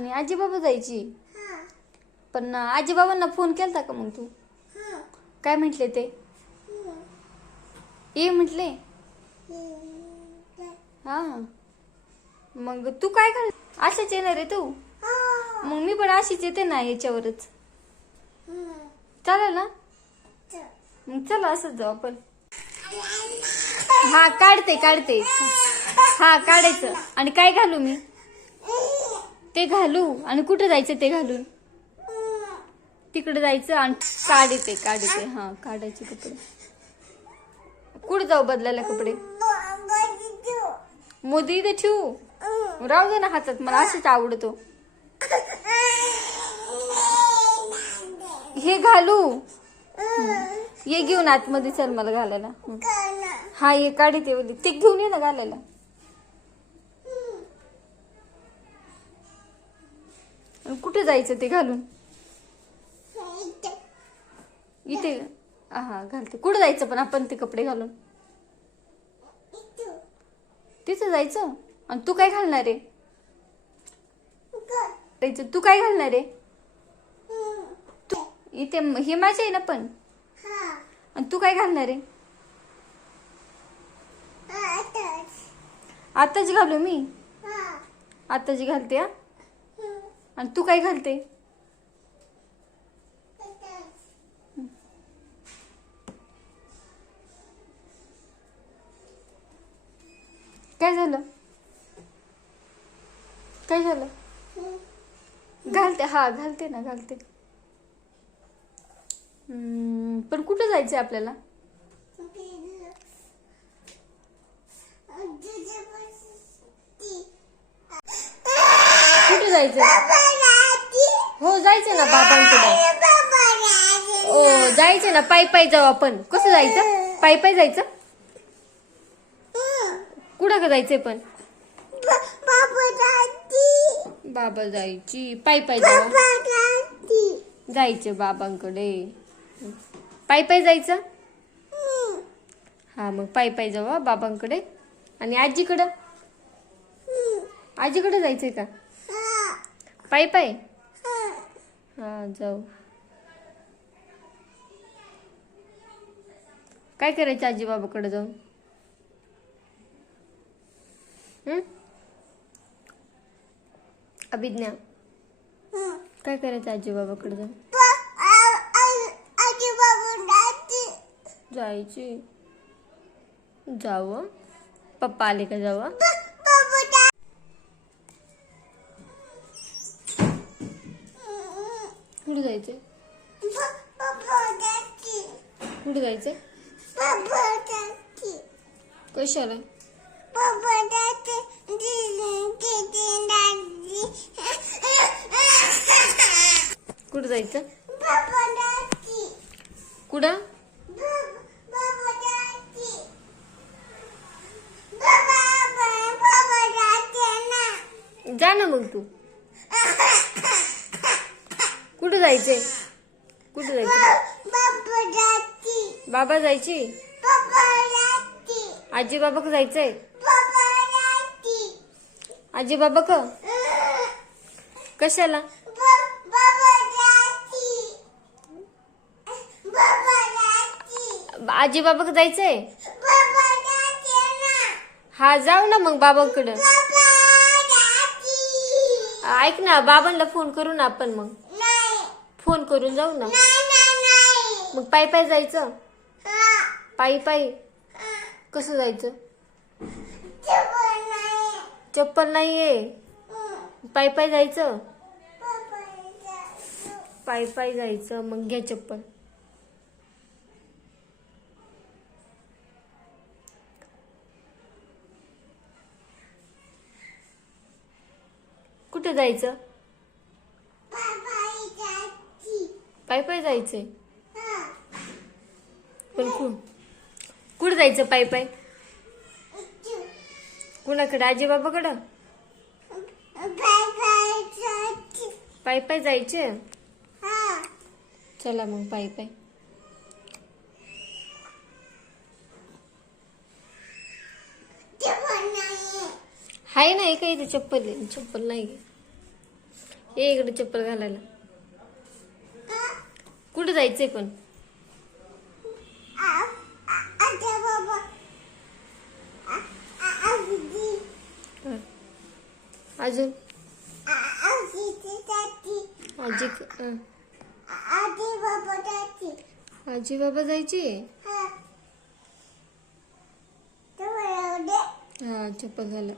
आणि आजी बाबा जायची पण आजी बाबांना फोन केलता का मग तू? काय म्हटले ते? ये म्हटले. हा. मग तू काय कर अशाच येणार आहे तू? मग मी पण अशीच येते ना याच्यावरच. चालेल ना? मग चला असंच जाऊ आपण. हा काढते काढते. हा काढायचं. आणि काय घालू मी? ते घालू आणि कुठे जायचं ते घालून? तिकडे जायचं आणि काढते काढते हा काढायचे कपडे. कुठे जाऊ बदलायला कपडे? मोदी ते ठेवू? राहू दे ना हातात मला असंच आवडतो. हे घालू. ये घेऊन आतमध्ये चल मला घालायला. हा ये काढते ते घेऊन ये ना घालायला. आणि कुठे जायचं ते घालून? इथे. हा घालते. कुठे जायचं पण आपण ते कपडे घालून? तिथं जायचं? आणि तू काय घालणार आहे? जायचं. तू काय घालणार आहे? तू इथे हे माझे आहे ना पण? आणि तू काय घालणार आहे? आताच घालू मी? आताच घालते हा? आणि तू काय घालते? काय झालं? काय झालं? घालते हा घालते ना घालते. पण कुठं जायचंय आपल्याला कुठे जायचं? हो जायचं ना बाबांकडे. ओ जायचं ना पायी पायी जाऊ आपण. कसं जायचं? पायी पायी जायचं? कुठं का जायचंय पण? बाबा जायची. पायी पायी जाऊ. जायचं बाबांकडे. पायी पायी जायचं? हा मग पायी पायी जाऊ हा बाबांकडे. आणि आजीकडं? आजीकडे जायचंय का? पायी पायी. हा. जाऊ. काय करायचं आजी बाबाकडे जाऊन? हं? अभिज्ञा. काय करायचं आजी बाबाकडे जाऊन? जायची. जाऊ हं? पप्पा आले का जाऊ कुठे जायचंय? कुठे जायचंय? कशाला? कुठं जायचं? कुठं? जा ना मग तू. कुठं जायचे? कुठं जायचं? बाबा जायची? आजी बाबा जायचंय? आजी बाबा का कशाला? आजी बाबा का जायचंय? हा जाऊ ना मग बाबाकडं. ऐक ना बाबांना फोन करू ना आपण मग. फोन करून जाऊ ना. मग पायी पायी जायचं? पायी पायी? कसं जायचं? चप्पल नाहीये. पायी पायी जायचं. पायी पायी जायचं. मग घ्या चप्पल. कुठे जायचं? पायी पायी जायचंय. पण कुठं जायचं पायी पाय? कुणाकडे? आजी बाबाकडं? पायी पायी जायचे चला मग पायी पाय. हाय नाही काही ते चप्पल चप्पल नाही ये इकडे चप्पल घालायला. कुठं जायचंय पण. अजून आजी. आजी बाबा जायची हा चप्पल झालं